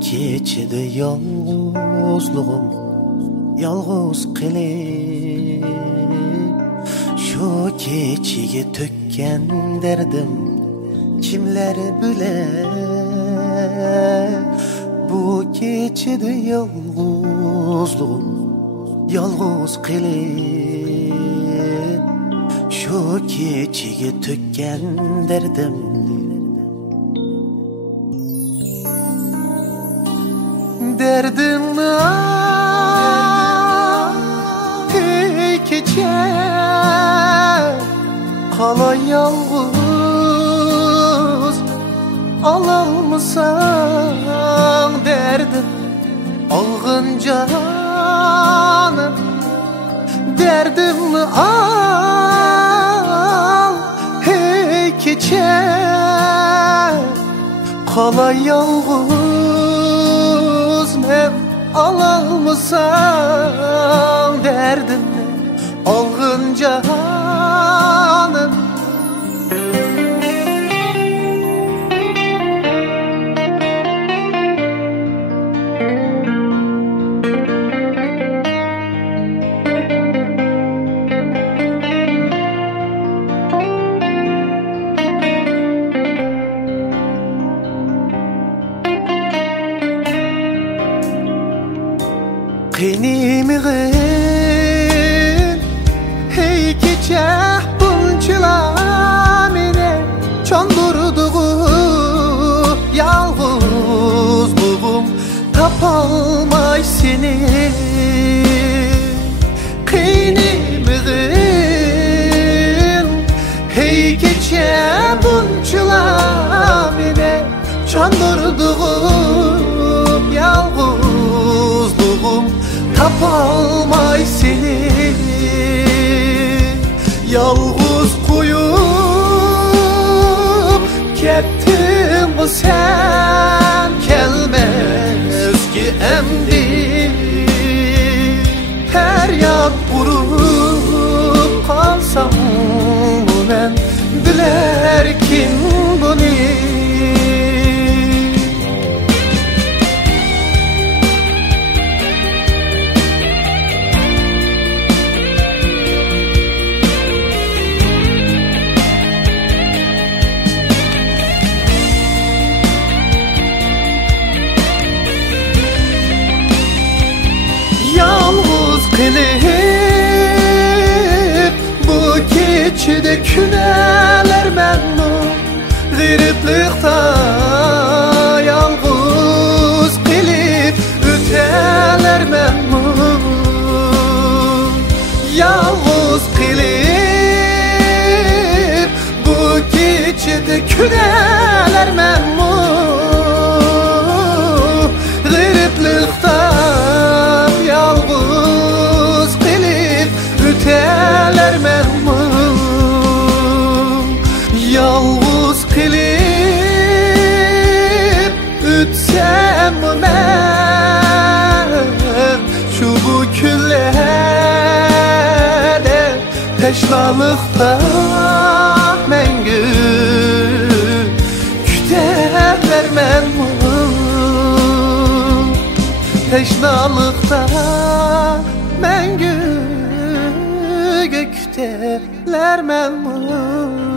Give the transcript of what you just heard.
keçidi yalgızlığım, yalgız qilib şu keçigi tökken derdim kimler biler. Bu keçidi yalgızlığım, yalgız qilib şu keçigi tökken derdim. Derdimni ey keche qalay yalgız alalmısan derdim algın canım. Derdimni al ey keche qalay yalgız hep alalmısan derdimni algın canım. Qiyniğin hey keche bunçılar meni çandırdığı yalgızlığım tapalmay seni. Qiyniğin hey keche bunçılar meni çandırdığı yalgızlığım tapalmay seni. Yalgız koyup kettin bu sen kelmez ki emdi. Feryat vurup kalsam ben biler kim bunu. Qilib bu keçide küneler memnun g'iriblikda yalgız qilib öteler memnun. Yalgız qilib bu keçide küneler memnun g'iriblikda yalgız öteler memnun. Yalgız qilib ötsem men şu bu küllerde teşnalıkta mengü küterler memnun. Teşnalıkta mengü küterler memnun.